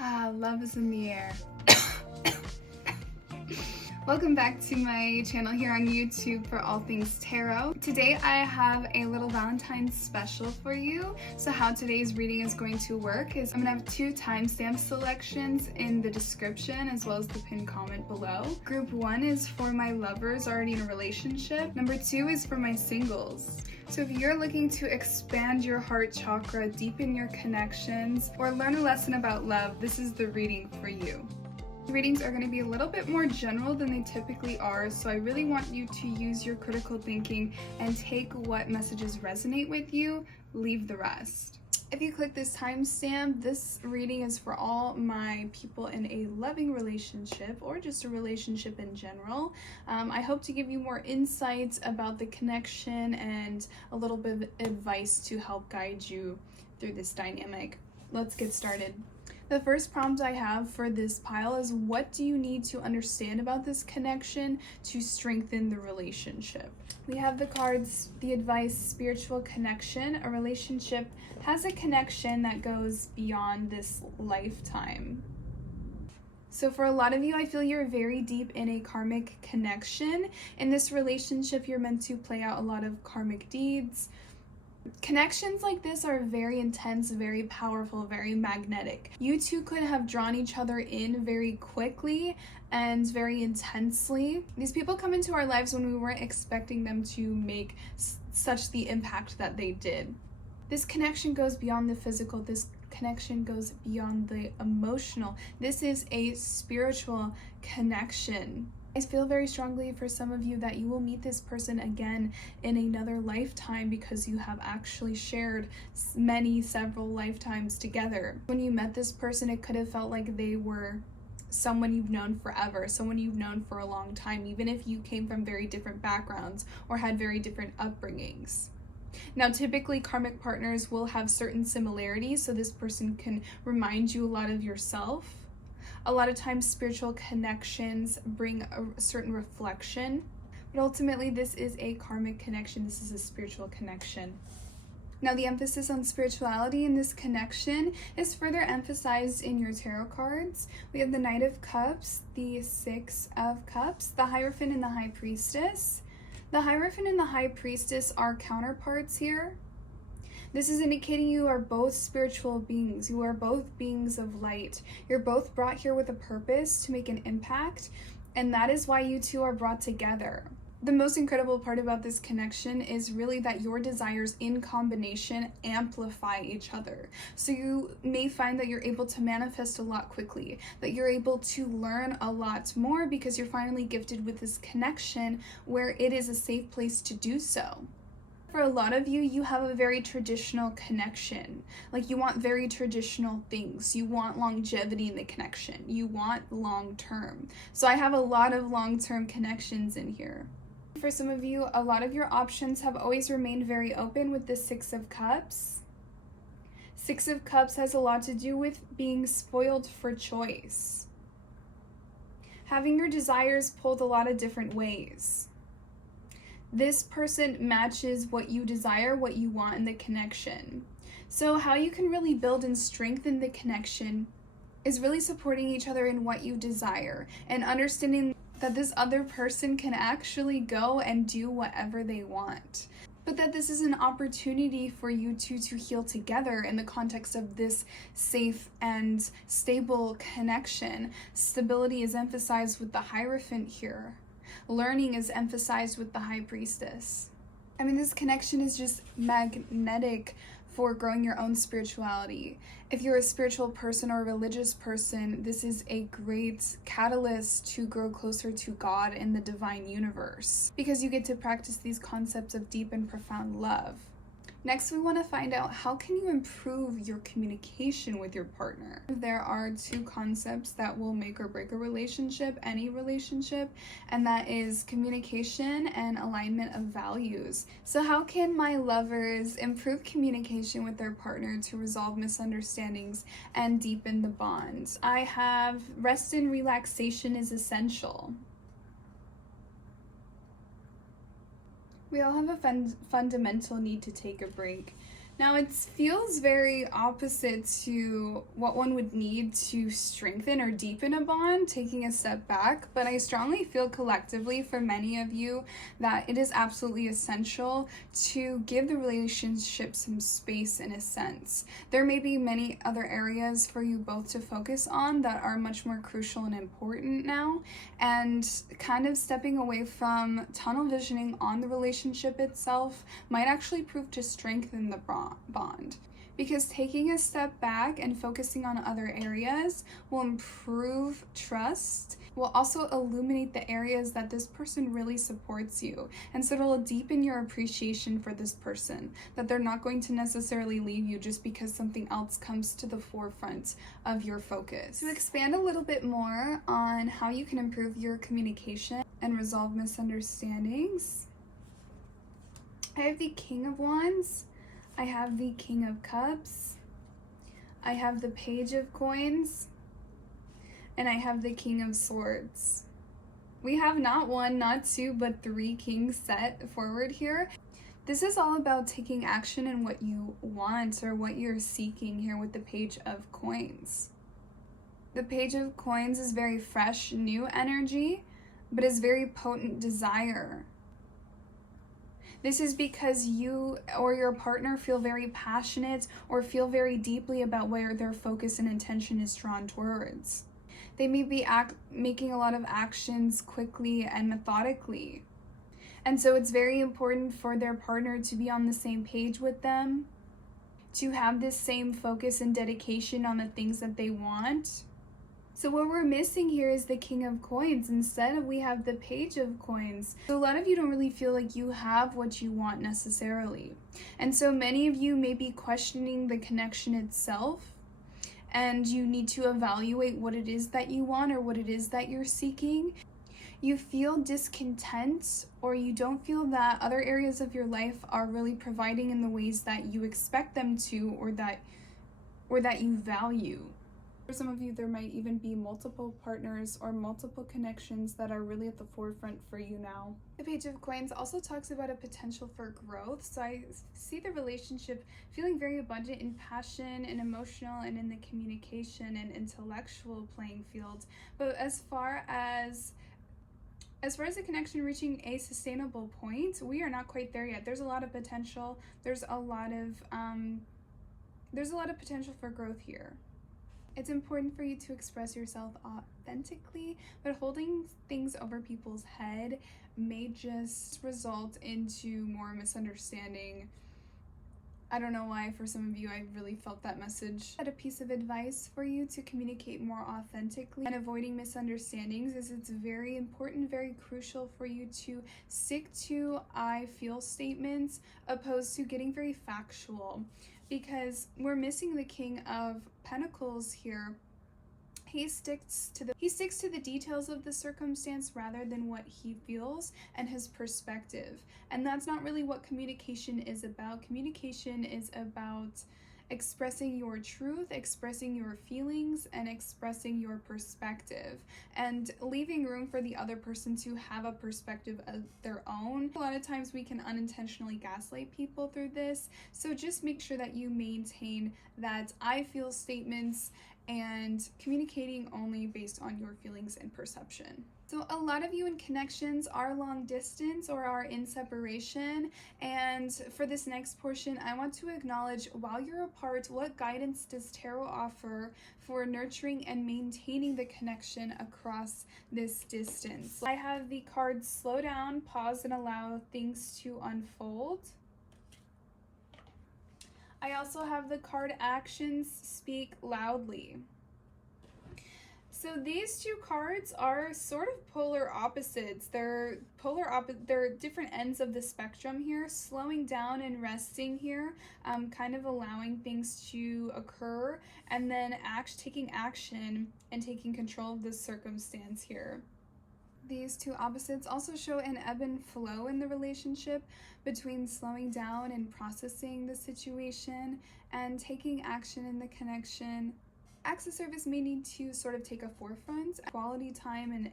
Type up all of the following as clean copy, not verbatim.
Love is in the air. Welcome back to my channel here on YouTube for all things tarot. Today I have a little Valentine special for you. So how today's reading is going to work is I'm going to have two timestamp selections in the description as well as the pinned comment below. Group 1 is for my lovers already in a relationship. Number 2 is for my singles. So if you're looking to expand your heart chakra, deepen your connections, or learn a lesson about love, this is the reading for you. Readings are going to be a little bit more general than they typically are, so I really want you to use your critical thinking and take what messages resonate with you, leave the rest. If you click this timestamp, this reading is for all my people in a loving relationship or just a relationship in general. I hope to give you more insights about the connection and a little bit of advice to help guide you through this dynamic. Let's get started. The first prompt I have for this pile is, what do you need to understand about this connection to strengthen the relationship? We have the cards, the advice, spiritual connection. A relationship has a connection that goes beyond this lifetime. So for a lot of you, I feel you're very deep in a karmic connection. In this relationship, you're meant to play out a lot of karmic deeds. Connections like this are very intense, very powerful, very magnetic. You two could have drawn each other in very quickly and very intensely. These people come into our lives when we weren't expecting them to make such the impact that they did. This connection goes beyond the physical. This connection goes beyond the emotional. This is a spiritual connection. I feel very strongly for some of you that you will meet this person again in another lifetime because you have actually shared several lifetimes together. When you met this person, it could have felt like they were someone you've known forever, someone you've known for a long time, even if you came from very different backgrounds or had very different upbringings. Now, typically karmic partners will have certain similarities, so this person can remind you a lot of yourself. A lot of times spiritual connections bring a certain reflection, but ultimately this is a karmic connection. This is a spiritual connection. Now, the emphasis on spirituality in this connection is further emphasized in your tarot cards. We have the Knight of Cups, the Six of Cups, the Hierophant, and the High Priestess. The Hierophant and the High Priestess are counterparts here. This is indicating you are both spiritual beings. You are both beings of light. You're both brought here with a purpose to make an impact, and that is why you two are brought together. The most incredible part about this connection is really that your desires in combination amplify each other. So you may find that you're able to manifest a lot quickly, that you're able to learn a lot more because you're finally gifted with this connection where it is a safe place to do so. For a lot of you, you have a very traditional connection. Like, you want very traditional things. You want longevity in the connection. You want long-term. So I have a lot of long-term connections in here. For some of you, a lot of your options have always remained very open with the Six of Cups. Six of Cups has a lot to do with being spoiled for choice. Having your desires pulled a lot of different ways. This person matches what you desire, what you want in the connection. So how you can really build and strengthen the connection is really supporting each other in what you desire and understanding that this other person can actually go and do whatever they want. But that this is an opportunity for you two to heal together in the context of this safe and stable connection. Stability is emphasized with the Hierophant here. Learning is emphasized with the High Priestess. I mean, this connection is just magnetic for growing your own spirituality. If you're a spiritual person or a religious person, this is a great catalyst to grow closer to God and the divine universe, because you get to practice these concepts of deep and profound love. Next, we want to find out, how can you improve your communication with your partner? There are two concepts that will make or break a relationship, any relationship, and that is communication and alignment of values. So how can my lovers improve communication with their partner to resolve misunderstandings and deepen the bond? I have rest and relaxation is essential. We all have a fundamental need to take a break. Now, it feels very opposite to what one would need to strengthen or deepen a bond, taking a step back, but I strongly feel collectively for many of you that it is absolutely essential to give the relationship some space in a sense. There may be many other areas for you both to focus on that are much more crucial and important now, and kind of stepping away from tunnel visioning on the relationship itself might actually prove to strengthen the bond, because taking a step back and focusing on other areas will improve trust, will also illuminate the areas that this person really supports you, and so it'll deepen your appreciation for this person, that they're not going to necessarily leave you just because something else comes to the forefront of your focus. To expand a little bit more on how you can improve your communication and resolve misunderstandings, I have the King of Wands, I have the King of Cups, I have the Page of Coins, and I have the King of Swords. We have not one, not two, but three kings set forward here. This is all about taking action in what you want or what you're seeking here with the Page of Coins. The Page of Coins is very fresh, new energy, but is very potent desire. This is because you or your partner feel very passionate or feel very deeply about where their focus and intention is drawn towards. They may be making a lot of actions quickly and methodically. And so it's very important for their partner to be on the same page with them, to have this same focus and dedication on the things that they want. So what we're missing here is the King of Coins. Instead, we have the Page of Coins. So a lot of you don't really feel like you have what you want necessarily. And so many of you may be questioning the connection itself, and you need to evaluate what it is that you want or what it is that you're seeking. You feel discontent, or you don't feel that other areas of your life are really providing in the ways that you expect them to, or that you value. For some of you, there might even be multiple partners or multiple connections that are really at the forefront for you now. The Page of Coins also talks about a potential for growth. So I see the relationship feeling very abundant in passion and emotional and in the communication and intellectual playing field. But as far as the connection reaching a sustainable point, we are not quite there yet. There's a lot of potential. There's a lot of potential for growth here. It's important for you to express yourself authentically, but holding things over people's head may just result into more misunderstanding. I don't know why for some of you I really felt that message. I had a piece of advice for you to communicate more authentically and avoiding misunderstandings is it's very important, very crucial for you to stick to I feel statements opposed to getting very factual, because we're missing the King of Pentacles here. He sticks to the details of the circumstance rather than what he feels and his perspective. And that's not really what communication is about. Communication is about expressing your truth, expressing your feelings, and expressing your perspective, and leaving room for the other person to have a perspective of their own. A lot of times we can unintentionally gaslight people through this, so just make sure that you maintain that I feel statements and communicating only based on your feelings and perception. So a lot of you in connections are long distance or are in separation, and for this next portion, I want to acknowledge while you're apart, what guidance does tarot offer for nurturing and maintaining the connection across this distance? I have the cards slow down, pause, and allow things to unfold. I also have the card actions speak loudly. So these two cards are sort of polar opposites. They're different ends of the spectrum here, slowing down and resting here, kind of allowing things to occur, and then taking action and taking control of the circumstance here. These two opposites also show an ebb and flow in the relationship between slowing down and processing the situation and taking action in the connection. Acts of service may need to sort of take a forefront. Quality time and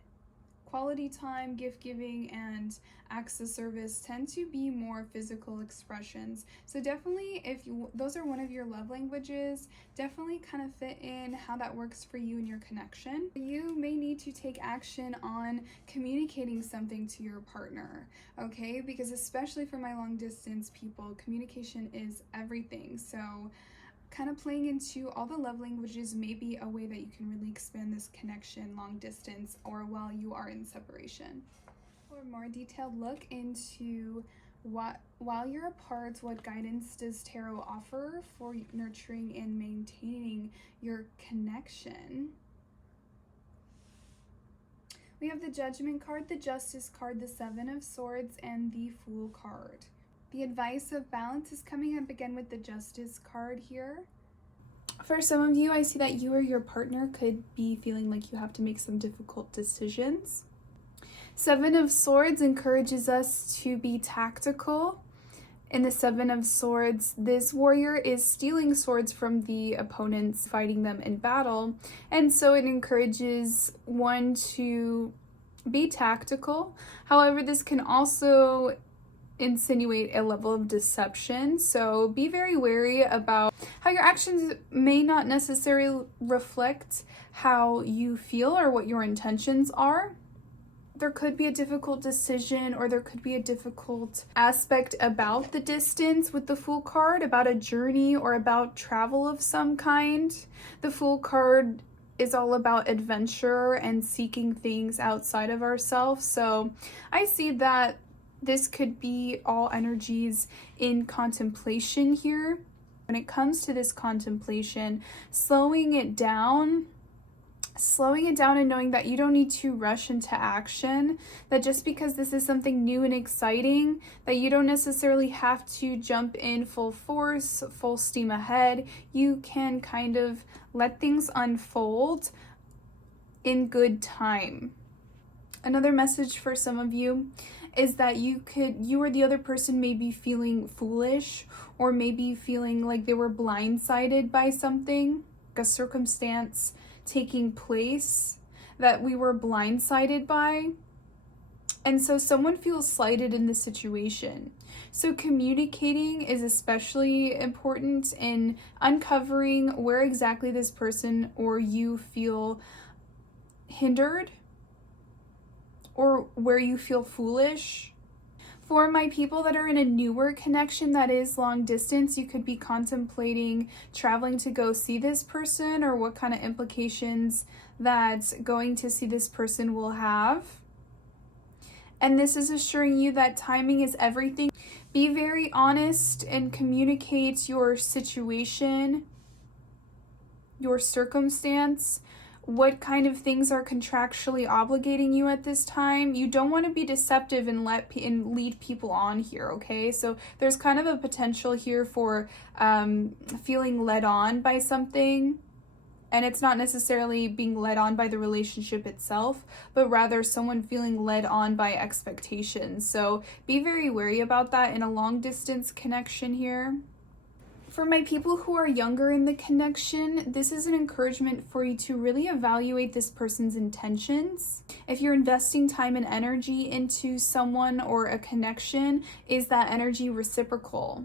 quality time, gift giving, and acts of service tend to be more physical expressions. So definitely, if those are one of your love languages, definitely kind of fit in how that works for you and your connection. You may need to take action on communicating something to your partner, okay? Because especially for my long distance people, communication is everything. So kind of playing into all the love languages may be a way that you can really expand this connection long distance or while you are in separation. For a more detailed look into while you're apart, what guidance does tarot offer for nurturing and maintaining your connection? We have the Judgment card, the Justice card, the Seven of Swords, and the Fool card. The advice of balance is coming up again with the Justice card here. For some of you, I see that you or your partner could be feeling like you have to make some difficult decisions. Seven of Swords encourages us to be tactical. In the Seven of Swords, this warrior is stealing swords from the opponents, fighting them in battle. And so it encourages one to be tactical. However, this can also insinuate a level of deception, so be very wary about how your actions may not necessarily reflect how you feel or what your intentions are. There could be a difficult decision, or there could be a difficult aspect about the distance with the Fool card, about a journey or about travel of some kind. The Fool card is all about adventure and seeking things outside of ourselves, so I see that this could be all energies in contemplation here. When it comes to this contemplation, slowing it down and knowing that you don't need to rush into action, that just because this is something new and exciting, that you don't necessarily have to jump in full force, full steam ahead. You can kind of let things unfold in good time. Another message for some of you is that you or the other person may be feeling foolish, or maybe feeling like they were blindsided by something, a circumstance taking place that we were blindsided by. And so someone feels slighted in this situation. So communicating is especially important in uncovering where exactly this person or you feel hindered, or where you feel foolish. For my people that are in a newer connection that is long distance, you could be contemplating traveling to go see this person, or what kind of implications that going to see this person will have. And this is assuring you that timing is everything. Be very honest and communicate your situation, your circumstance, what kind of things are contractually obligating you at this time. You don't want to be deceptive and lead people on here, okay? So there's kind of a potential here for feeling led on by something, and it's not necessarily being led on by the relationship itself, but rather someone feeling led on by expectations. So be very wary about that in a long distance connection here. For my people who are younger in the connection, this is an encouragement for you to really evaluate this person's intentions. If you're investing time and energy into someone or a connection, is that energy reciprocal?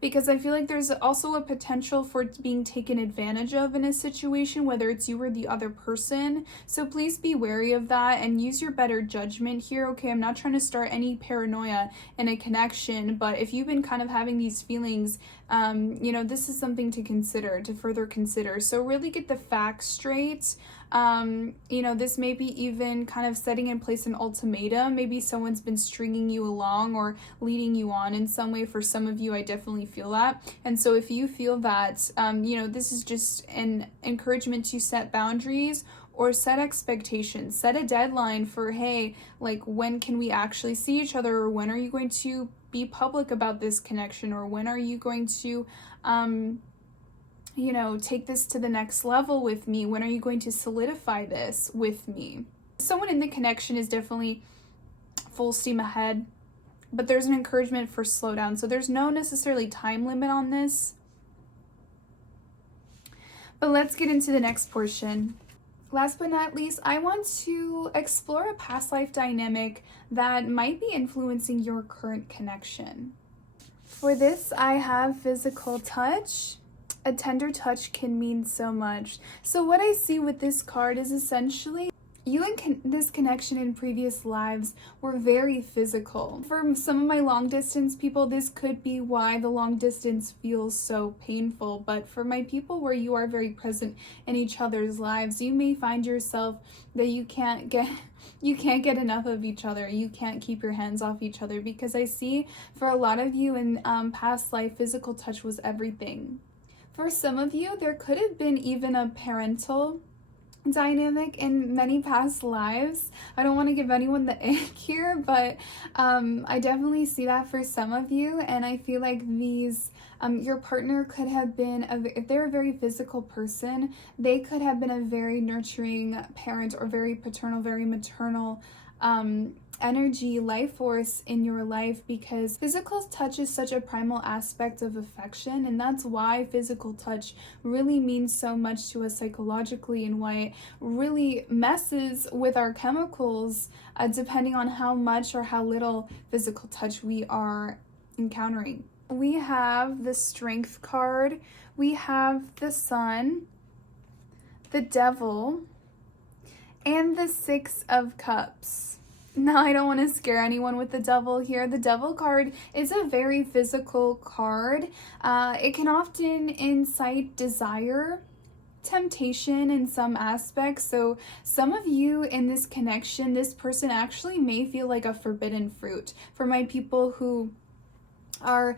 Because I feel like there's also a potential for being taken advantage of in a situation, whether it's you or the other person. So please be wary of that and use your better judgment here. Okay, I'm not trying to start any paranoia in a connection, but if you've been kind of having these feelings, this is something to further consider. So really get the facts straight. This may be even kind of setting in place an ultimatum. Maybe someone's been stringing you along or leading you on in some way. For some of you, I definitely feel that. And so if you feel that, this is just an encouragement to set boundaries or set expectations, set a deadline for, hey, like, when can we actually see each other, or when are you going to be public about this connection, or when are you going to take this to the next level with me? When are you going to solidify this with me? Someone in the connection is definitely full steam ahead, but there's an encouragement for slow down. So there's no necessarily time limit on this. But let's get into the next portion. Last but not least, I want to explore a past life dynamic that might be influencing your current connection. For this, I have physical touch. A tender touch can mean so much. So what I see with this card is essentially you and this connection in previous lives were very physical. For some of my long distance people, this could be why the long distance feels so painful. But for my people where you are very present in each other's lives, you may find yourself that you can't get enough of each other. You can't keep your hands off each other, because I see for a lot of you in past life, physical touch was everything. For some of you, there could have been even a parental dynamic in many past lives. I don't want to give anyone the ick here, but I definitely see that for some of you, and I feel like these your partner could have been if they're a very physical person, they could have been a very nurturing parent or very paternal, very maternal energy, life force in your life, because physical touch is such a primal aspect of affection, and that's why physical touch really means so much to us psychologically, and why it really messes with our chemicals depending on how much or how little physical touch we are encountering. We have the Strength card, we have the Sun, the Devil, and the Six of Cups. Now, I don't want to scare anyone with the Devil here. The Devil card is a very physical card. It can often incite desire, temptation in some aspects. So some of you in this connection, this person actually may feel like a forbidden fruit. For my people who are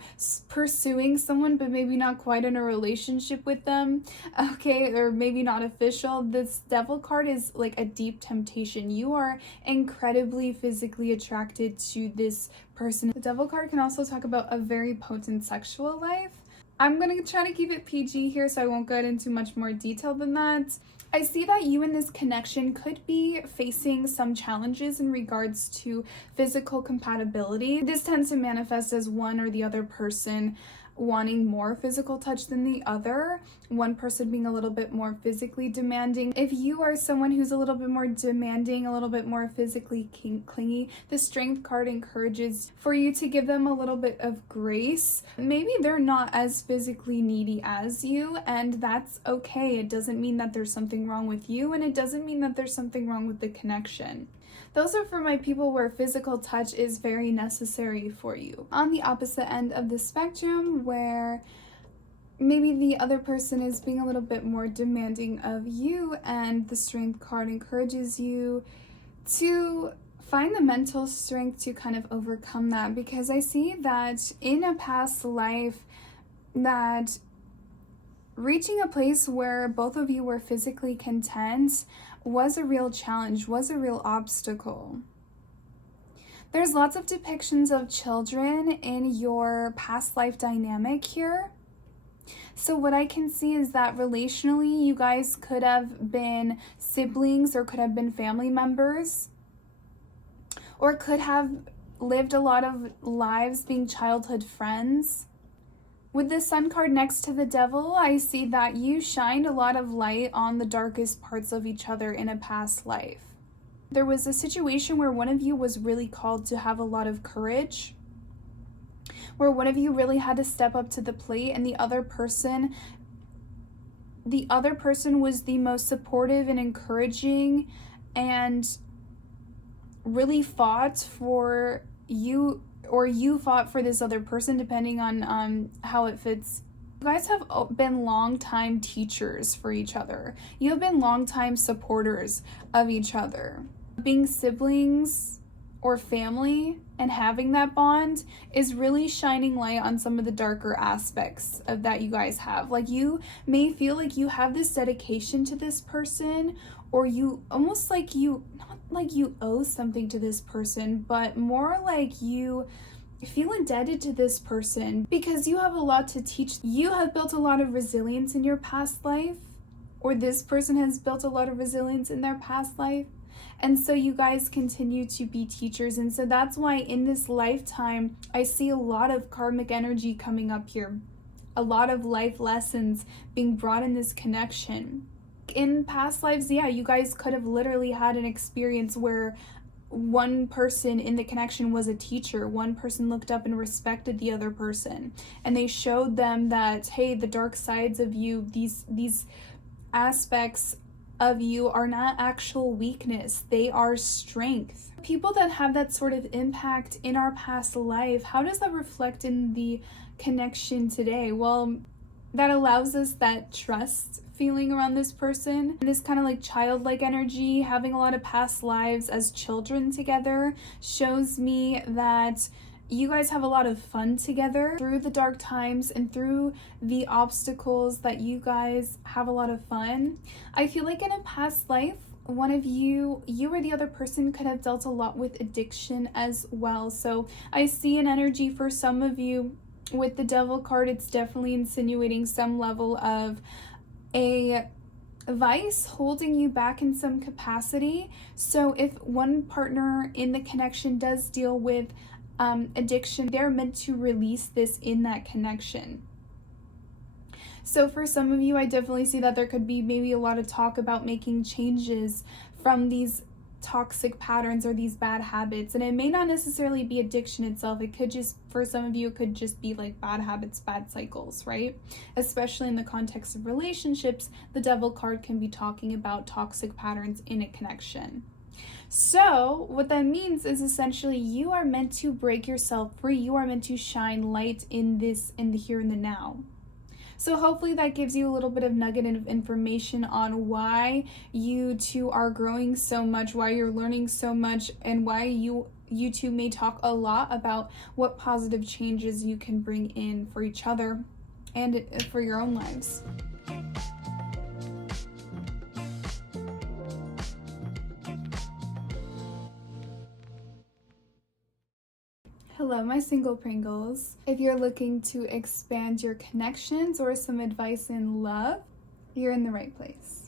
pursuing someone but maybe not quite in a relationship with them, okay, or maybe not official, this Devil card is like a deep temptation. You are incredibly physically attracted to this person. The Devil card can also talk about a very potent sexual life. I'm gonna try to keep it PG here, so I won't get into much more detail than that. I see that you in this connection could be facing some challenges in regards to physical compatibility. This tends to manifest as one or the other person wanting more physical touch than the other, one person being a little bit more physically demanding. If you are someone who's a little bit more demanding, a little bit more physically clingy, the Strength card encourages for you to give them a little bit of grace. Maybe they're not as physically needy as you, and that's okay. It doesn't mean that there's something wrong with you, and it doesn't mean that there's something wrong with the connection. Those are for my people where physical touch is very necessary for you. On the opposite end of the spectrum, where maybe the other person is being a little bit more demanding of you, and the Strength card encourages you to find the mental strength to kind of overcome that, because I see that in a past life that reaching a place where both of you were physically content was a real challenge, was a real obstacle. There's lots of depictions of children in your past life dynamic here. So what I can see is that relationally, you guys could have been siblings or could have been family members, or could have lived a lot of lives being childhood friends. With the Sun card next to the Devil, I see that you shined a lot of light on the darkest parts of each other in a past life. There was a situation where one of you was really called to have a lot of courage, where one of you really had to step up to the plate, and the other person was the most supportive and encouraging and really fought for you, or you fought for this other person, depending on how it fits. You guys have been longtime teachers for each other. You have been longtime supporters of each other. Being siblings or family and having that bond is really shining light on some of the darker aspects of that you guys have. Like, you may feel like you have this dedication to this person, or you almost like you, not like you owe something to this person, but more like you feel indebted to this person because you have a lot to teach. You have built a lot of resilience in your past life, or this person has built a lot of resilience in their past life. And so you guys continue to be teachers. And so that's why in this lifetime, I see a lot of karmic energy coming up here. A lot of life lessons being brought in this connection. In past lives, yeah, you guys could have literally had an experience where one person in the connection was a teacher. One person looked up and respected the other person, and they showed them that, hey, the dark sides of you, these aspects of you are not actual weakness, they are strength. People that have that sort of impact in our past life, how does that reflect in the connection today? Well, that allows us that trust feeling around this person, this kind of like childlike energy. Having a lot of past lives as children together shows me that you guys have a lot of fun together through the dark times and through the obstacles, that you guys have a lot of fun. I feel like in a past life, one of you or the other person could have dealt a lot with addiction as well. So I see an energy for some of you with the Devil card. It's definitely insinuating some level of a vice holding you back in some capacity. So if one partner in the connection does deal with addiction, they're meant to release this in that connection. So for some of you, I definitely see that there could be maybe a lot of talk about making changes from these toxic patterns or these bad habits. And it may not necessarily be addiction itself. It could just, for some of you, it could just be like bad habits, bad cycles, right? Especially in the context of relationships, the Devil card can be talking about toxic patterns in a connection. So what that means is essentially you are meant to break yourself free. You are meant to shine light in the here and the now. So hopefully that gives you a little bit of nugget of information on why you two are growing so much, why you're learning so much, and why you two may talk a lot about what positive changes you can bring in for each other and for your own lives. Hello, my single Pringles. If you're looking to expand your connections or some advice in love, you're in the right place.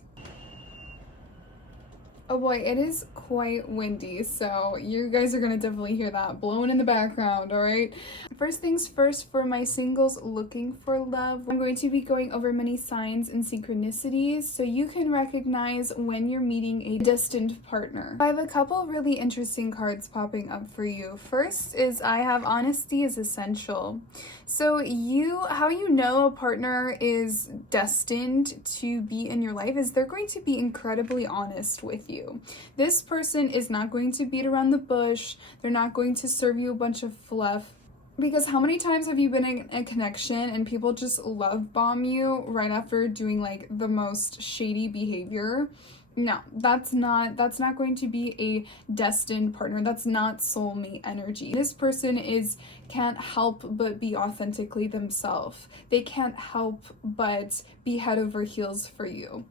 Oh boy, it is quite windy, so you guys are gonna definitely hear that blowing in the background, alright? First things first, for my singles looking for love, I'm going to be going over many signs and synchronicities so you can recognize when you're meeting a destined partner. I have a couple really interesting cards popping up for you. First is I have honesty is essential. So how you know a partner is destined to be in your life is they're going to be incredibly honest with you. This person is not going to beat around the bush. They're not going to serve you a bunch of fluff. Because how many times have you been in a connection and people just love bomb you right after doing like the most shady behavior? No, that's not going to be a destined partner. That's not soulmate energy. This person can't help but be authentically themselves. They can't help but be head over heels for you.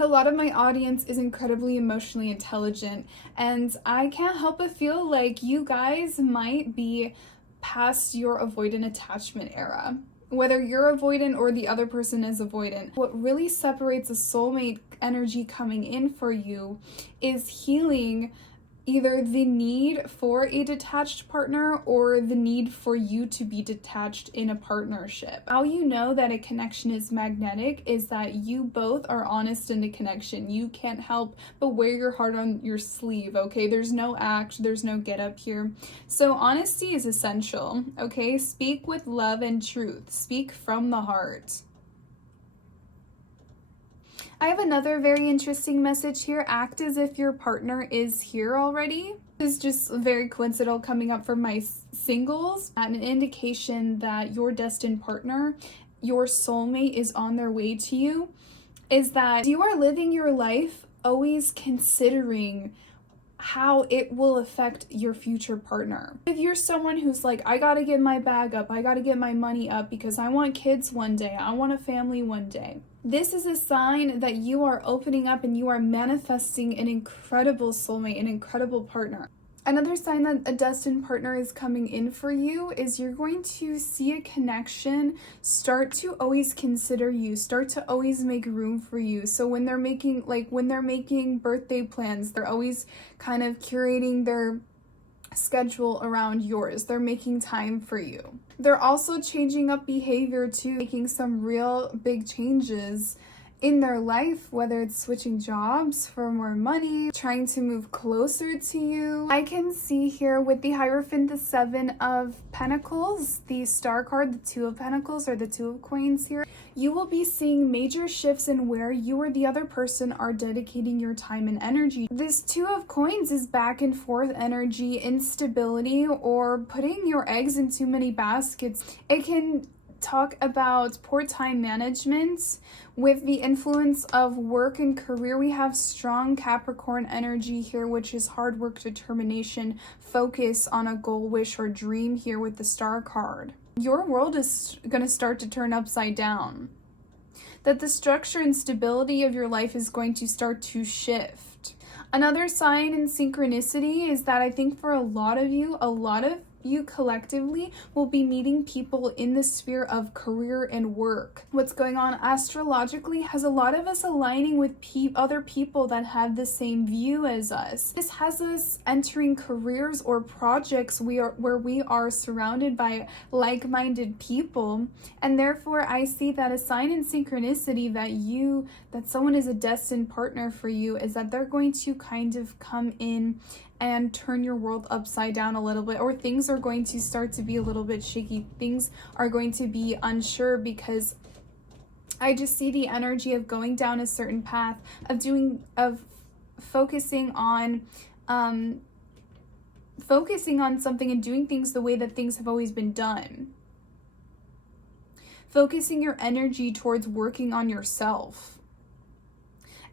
A lot of my audience is incredibly emotionally intelligent, and I can't help but feel like you guys might be past your avoidant attachment era. Whether you're avoidant or the other person is avoidant, what really separates a soulmate energy coming in for you is healing either the need for a detached partner or the need for you to be detached in a partnership. How you know that a connection is magnetic is that you both are honest in the connection. You can't help but wear your heart on your sleeve, okay? There's no act, there's no get up here. So honesty is essential, okay? Speak with love and truth. Speak from the heart. I have another very interesting message here. Act as if your partner is here already. This is just very coincidental coming up for my singles. An indication that your destined partner, your soulmate, is on their way to you is that you are living your life always considering how it will affect your future partner. If you're someone who's like, I gotta get my bag up, I gotta get my money up because I want kids one day, I want a family one day. This is a sign that you are opening up and you are manifesting an incredible soulmate, an incredible partner. Another sign that a destined partner is coming in for you is you're going to see a connection start to always consider you, start to always make room for you. So when they're making birthday plans, they're always kind of curating their schedule around yours. They're making time for you. They're also changing up behavior too, making some real big changes in their life, whether it's switching jobs for more money, trying to move closer to you. I can see here with the Hierophant, the 7 of Pentacles, the Star card, the 2 of Pentacles, or the 2 of Coins here. You will be seeing major shifts in where you or the other person are dedicating your time and energy. This 2 of Coins is back and forth energy, instability, or putting your eggs in too many baskets. It can talk about poor time management. With the influence of work and career, we have strong Capricorn energy here, which is hard work, determination, focus on a goal, wish, or dream here with the Star card. Your world is going to start to turn upside down. That the structure and stability of your life is going to start to shift. Another sign in synchronicity is that I think for a lot of you collectively will be meeting people in the sphere of career and work. What's going on astrologically has a lot of us aligning with other people that have the same view as us. This has us entering careers or projects where we are surrounded by like-minded people, and therefore I see that a sign in synchronicity that someone is a destined partner for you is that they're going to kind of come in and turn your world upside down a little bit, or things are going to start to be a little bit shaky. Things are going to be unsure, because I just see the energy of going down a certain path, of focusing on something and doing things the way that things have always been done. Focusing your energy towards working on yourself.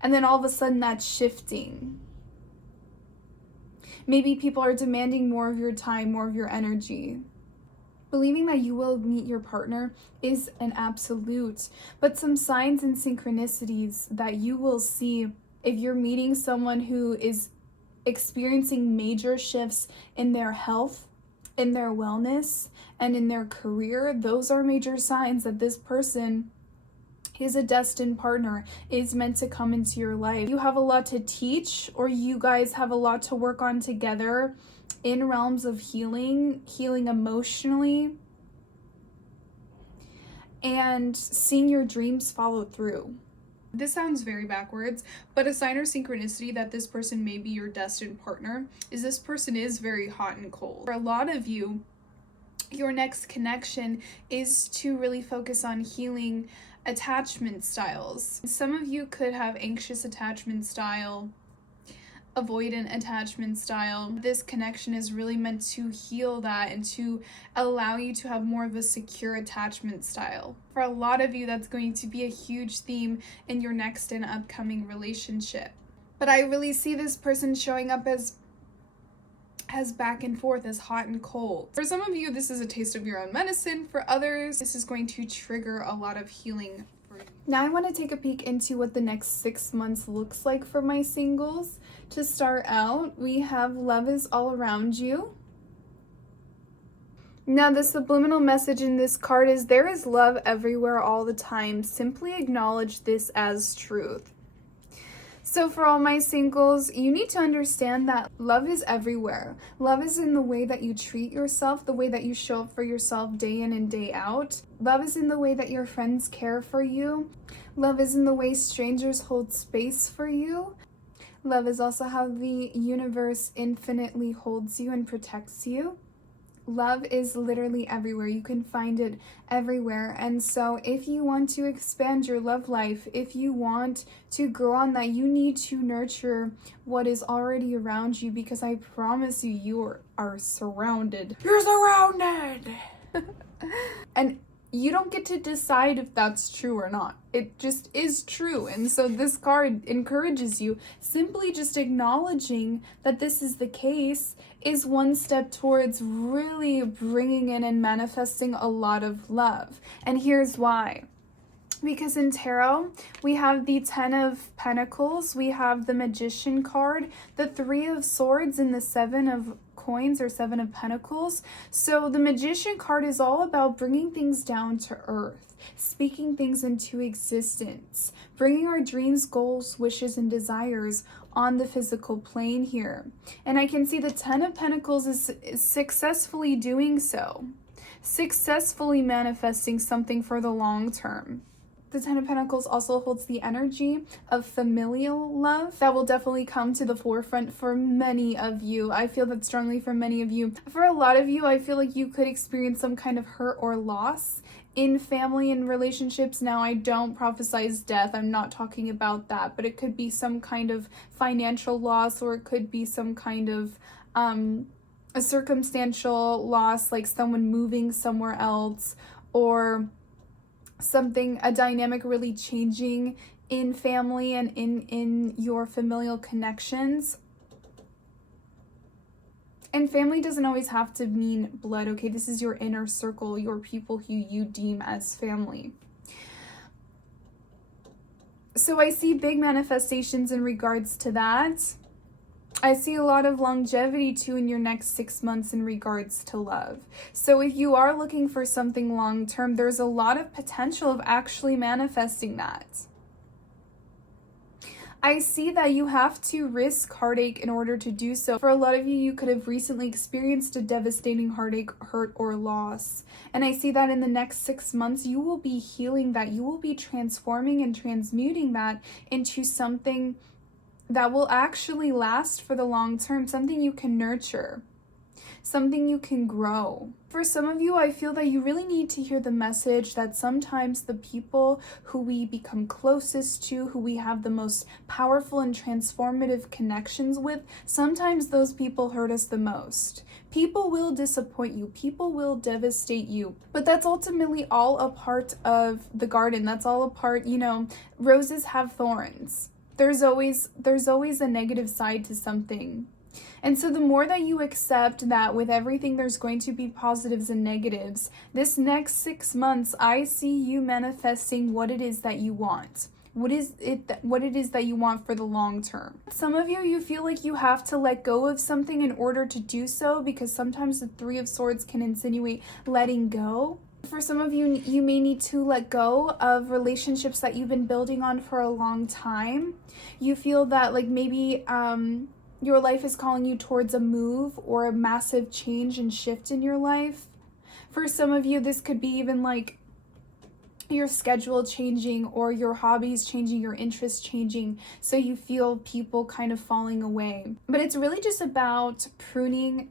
And then all of a sudden that's shifting. Maybe people are demanding more of your time, more of your energy. Believing that you will meet your partner is an absolute, but some signs and synchronicities that you will see if you're meeting someone who is experiencing major shifts in their health, in their wellness, and in their career. Those are major signs that this person is a destined partner, is meant to come into your life. You have a lot to teach, or you guys have a lot to work on together in realms of healing emotionally, and seeing your dreams follow through. This sounds very backwards, but a sign or synchronicity that this person may be your destined partner is this person is very hot and cold. For a lot of you, your next connection is to really focus on healing attachment styles. Some of you could have anxious attachment style, avoidant attachment style. This connection is really meant to heal that and to allow you to have more of a secure attachment style. For a lot of you, that's going to be a huge theme in your next and upcoming relationship. But I really see this person showing up as back and forth, as hot and cold. For some of you, this is a taste of your own medicine. For others, this is going to trigger a lot of healing for you. Now I want to take a peek into what the next 6 months looks like for my singles. To start out, we have love is all around you. Now the subliminal message in this card is there is love everywhere all the time. Simply acknowledge this as truth. So for all my singles, you need to understand that love is everywhere. Love is in the way that you treat yourself, the way that you show up for yourself day in and day out. Love is in the way that your friends care for you. Love is in the way strangers hold space for you. Love is also how the universe infinitely holds you and protects you. Love is literally everywhere. You can find it everywhere. And so if you want to expand your love life, if you want to grow on that, you need to nurture what is already around you, because I promise you, you are surrounded. You're surrounded! And you don't get to decide if that's true or not. It just is true. And so this card encourages you. Simply just acknowledging that this is the case is one step towards really bringing in and manifesting a lot of love. And here's why. Because in tarot, we have the 10 of Pentacles, we have the Magician card, the 3 of Swords, and the 7 of Coins or 7 of Pentacles. So the Magician card is all about bringing things down to earth, speaking things into existence, bringing our dreams, goals, wishes, and desires on the physical plane here. And I can see the 10 of Pentacles is successfully doing so, successfully manifesting something for the long term. The Ten of Pentacles also holds the energy of familial love that will definitely come to the forefront for many of you. I feel that strongly for many of you. For a lot of you, I feel like you could experience some kind of hurt or loss in family and relationships. Now, I don't prophesize death. I'm not talking about that, but it could be some kind of financial loss, or it could be some kind of a circumstantial loss, like someone moving somewhere else, or something, a dynamic really changing in family and in your familial connections. And family doesn't always have to mean blood, okay? This is your inner circle, your people who you deem as family. So I see big manifestations in regards to that. I see a lot of longevity too in your next 6 months in regards to love. So if you are looking for something long term, there's a lot of potential of actually manifesting that. I see that you have to risk heartache in order to do so. For a lot of you, you could have recently experienced a devastating heartache, hurt, or loss. And I see that in the next 6 months, you will be healing that. You will be transforming and transmuting that into something that will actually last for the long term, something you can nurture, something you can grow. For some of you, I feel that you really need to hear the message that sometimes the people who we become closest to, who we have the most powerful and transformative connections with, sometimes those people hurt us the most. People will disappoint you. People will devastate you. But that's ultimately all a part of the garden. That's all a part, roses have thorns. There's always a negative side to something. And so the more that you accept that with everything there's going to be positives and negatives, this next 6 months, I see you manifesting what it is that you want. What it is that you want for the long term. Some of you feel like you have to let go of something in order to do so, because sometimes the Three of Swords can insinuate letting go. For some of you, you may need to let go of relationships that you've been building on for a long time. You feel that like maybe your life is calling you towards a move or a massive change and shift in your life. For some of you, this could be even like your schedule changing or your hobbies changing, your interests changing, so you feel people kind of falling away. But it's really just about pruning,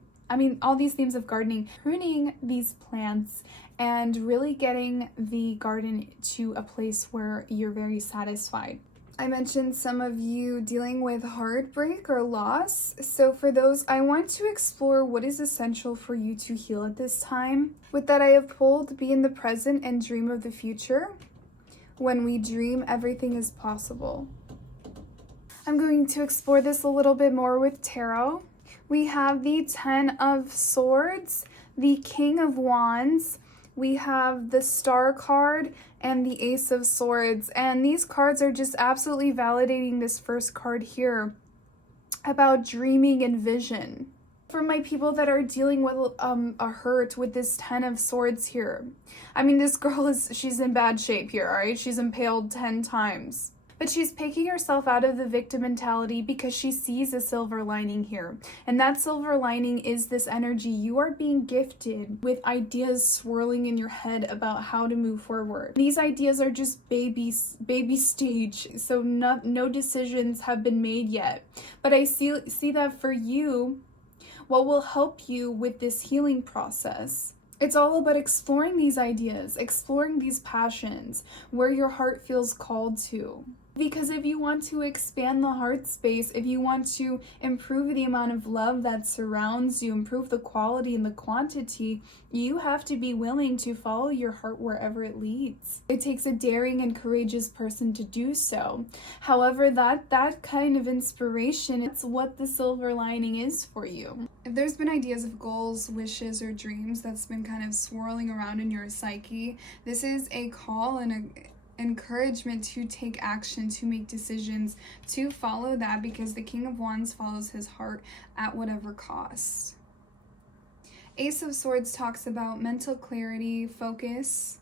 all these themes of gardening, pruning these plants and really getting the garden to a place where you're very satisfied. I mentioned some of you dealing with heartbreak or loss. So for those, I want to explore what is essential for you to heal at this time. With that, I have pulled be in the present and dream of the future. When we dream, everything is possible. I'm going to explore this a little bit more with tarot. We have the Ten of Swords, the King of Wands, we have the Star card, and the Ace of Swords. And these cards are just absolutely validating this first card here about dreaming and vision. For my people that are dealing with a hurt with this Ten of Swords here, this girl she's in bad shape here, all right? She's impaled 10 times. But she's picking herself out of the victim mentality because she sees a silver lining here. And that silver lining is this energy. You are being gifted with ideas swirling in your head about how to move forward. These ideas are just baby stage, so no decisions have been made yet. But I see that for you, what will help you with this healing process, it's all about exploring these ideas, exploring these passions, where your heart feels called to. Because if you want to expand the heart space, if you want to improve the amount of love that surrounds you, improve the quality and the quantity, you have to be willing to follow your heart wherever it leads. It takes a daring and courageous person to do so. However, that kind of inspiration, it's what the silver lining is for you. If there's been ideas of goals, wishes, or dreams that's been kind of swirling around in your psyche, this is a call and a encouragement to take action, to make decisions, to follow that, because the King of Wands follows his heart at whatever cost. Ace of Swords talks about mental clarity, focus.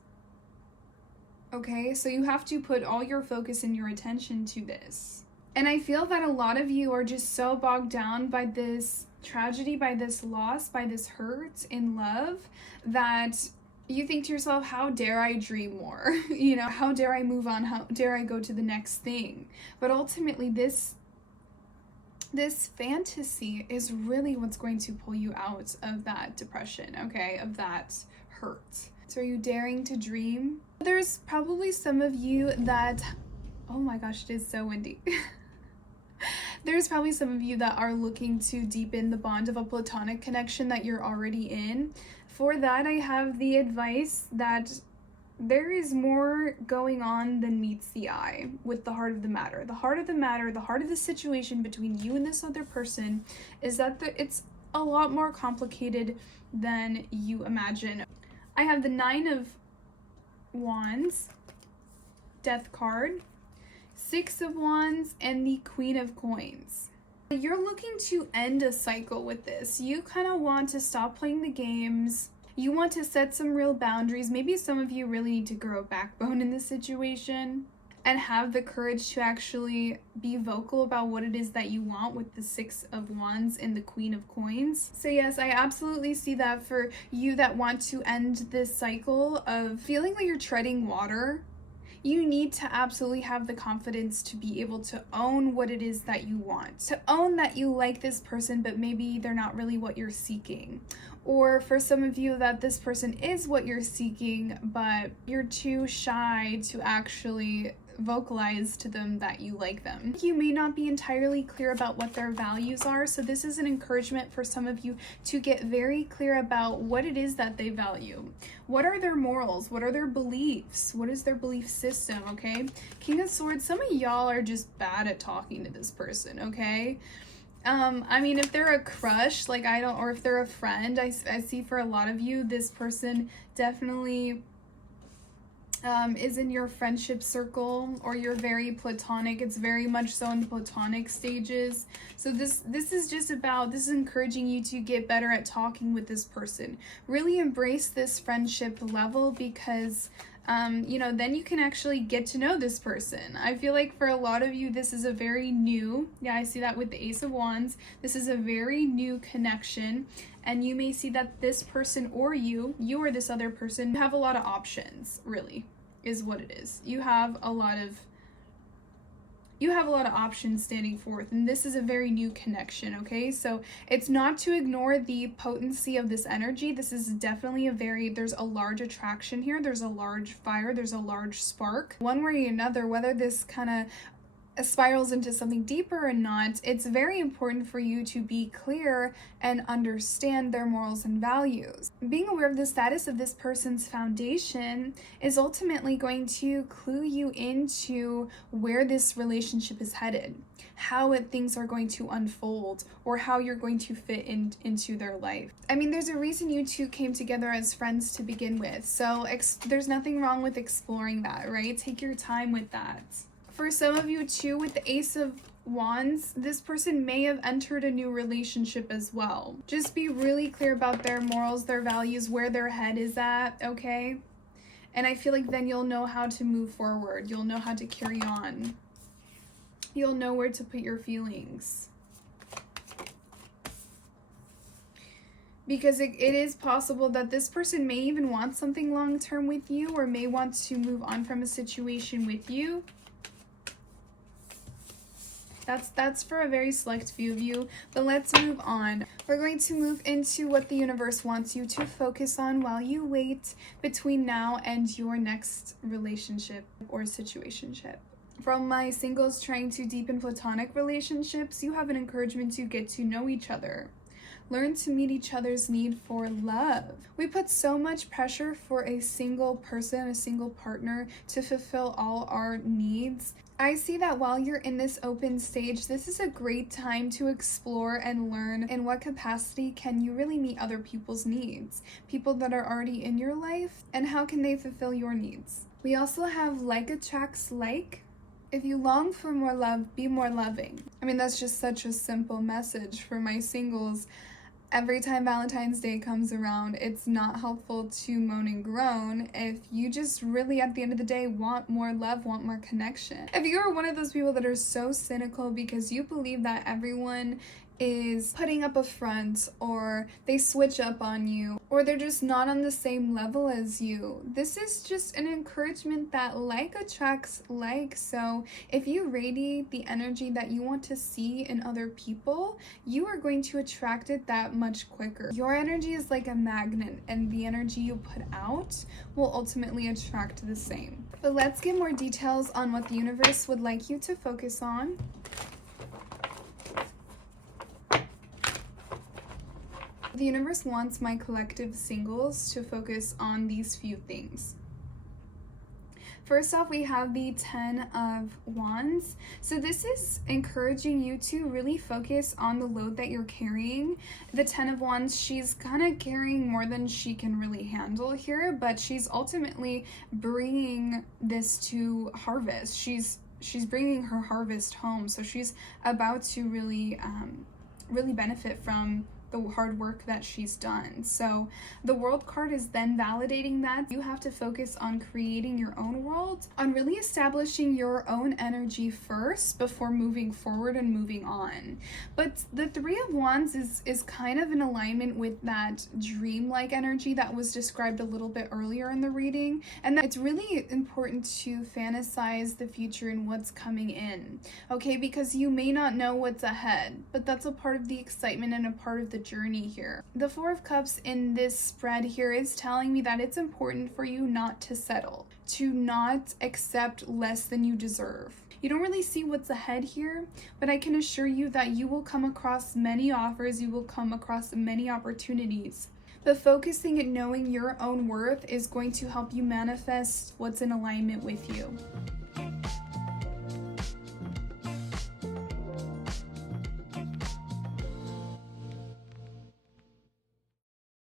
Okay, so you have to put all your focus and your attention to this. And I feel that a lot of you are just so bogged down by this tragedy, by this loss, by this hurt in love, that you think to yourself, how dare I dream more? You know, how dare I move on? How dare I go to the next thing? But ultimately, this fantasy is really what's going to pull you out of that depression, okay? Of that hurt. So are you daring to dream? There's probably some of you that, oh my gosh, it is so windy. There's probably some of you that are looking to deepen the bond of a platonic connection that you're already in. For that, I have the advice that there is more going on than meets the eye with the heart of the matter. The heart of the matter, the heart of the situation between you and this other person is that it's a lot more complicated than you imagine. I have the 9 of Wands, Death card, 6 of Wands, and the Queen of Coins. You're looking to end a cycle with this. You kind of want to stop playing the games. You want to set some real boundaries. Maybe some of you really need to grow a backbone in this situation and have the courage to actually be vocal about what it is that you want with the 6 of Wands and the Queen of Coins. So yes, I absolutely see that for you that want to end this cycle of feeling like you're treading water. You need to absolutely have the confidence to be able to own what it is that you want. To own that you like this person, but maybe they're not really what you're seeking. Or for some of you that this person is what you're seeking, but you're too shy to actually vocalize to them that you like them. You may not be entirely clear about what their values are, so this is an encouragement for some of you to get very clear about what it is that they value. What are their morals? What are their beliefs? What is their belief system, okay? King of Swords, some of y'all are just bad at talking to this person, okay? I mean, if they're a crush, like or if they're a friend, I see for a lot of you, this person definitely is in your friendship circle, or you're very platonic. It's very much so in the platonic stages. So this is encouraging you to get better at talking with this person. Really embrace this friendship level because then you can actually get to know this person. I feel like for a lot of you, this is a very new, I see that with the Ace of Wands. This is a very new connection, and you may see that this person or you or this other person have a lot of options, really, is what it is. You have a lot of options standing forth, and this is a very new connection, okay? So it's not to ignore the potency of this energy. This is definitely there's a large attraction here. There's a large fire. There's a large spark. One way or another, whether this kind of spirals into something deeper or not, it's very important for you to be clear and understand their morals and values. Being aware of the status of this person's foundation is ultimately going to clue you into where this relationship is headed, how things are going to unfold, or how you're going to fit into their life. I mean, there's a reason you two came together as friends to begin with, so there's nothing wrong with exploring that, right? Take your time with that. For some of you too, with the Ace of Wands, this person may have entered a new relationship as well. Just be really clear about their morals, their values, where their head is at, okay? And I feel like then you'll know how to move forward. You'll know how to carry on. You'll know where to put your feelings. Because it is possible that this person may even want something long-term with you, or may want to move on from a situation with you. That's for a very select few of you, but let's move on. We're going to move into what the universe wants you to focus on while you wait between now and your next relationship or situationship. From my singles trying to deepen platonic relationships, you have an encouragement to get to know each other. Learn to meet each other's need for love. We put so much pressure for a single person, a single partner, to fulfill all our needs. I see that while you're in this open stage, this is a great time to explore and learn in what capacity can you really meet other people's needs, people that are already in your life, and how can they fulfill your needs. We also have like attracts like. If you long for more love, be more loving. I mean, that's just such a simple message for my singles. Every time Valentine's Day comes around, it's not helpful to moan and groan if you just really, at the end of the day, want more love, want more connection. If you are one of those people that are so cynical because you believe that everyone is putting up a front, or they switch up on you, or they're just not on the same level as you. This is just an encouragement that like attracts like. So if you radiate the energy that you want to see in other people, you are going to attract it that much quicker. Your energy is like a magnet, and the energy you put out will ultimately attract the same. But let's get more details on what the universe would like you to focus on. The universe wants my collective singles to focus on these few things. First off, we have the 10 of Wands. So this is encouraging you to really focus on the load that you're carrying. The 10 of Wands, she's kind of carrying more than she can really handle here, but she's ultimately bringing this to harvest. She's bringing her harvest home. So she's about to really benefit from the hard work that she's done. So the World card is then validating that you have to focus on creating your own world, on really establishing your own energy first before moving forward and moving on. But the 3 of Wands is kind of in alignment with that dreamlike energy that was described a little bit earlier in the reading, and that it's really important to fantasize the future and what's coming in, okay? Because you may not know what's ahead, but that's a part of the excitement and a part of the journey here. The 4 of Cups in this spread here is telling me that it's important for you not to settle, to not accept less than you deserve. You don't really see what's ahead here, but I can assure you that you will come across many offers, you will come across many opportunities. But focusing and knowing your own worth is going to help you manifest what's in alignment with you.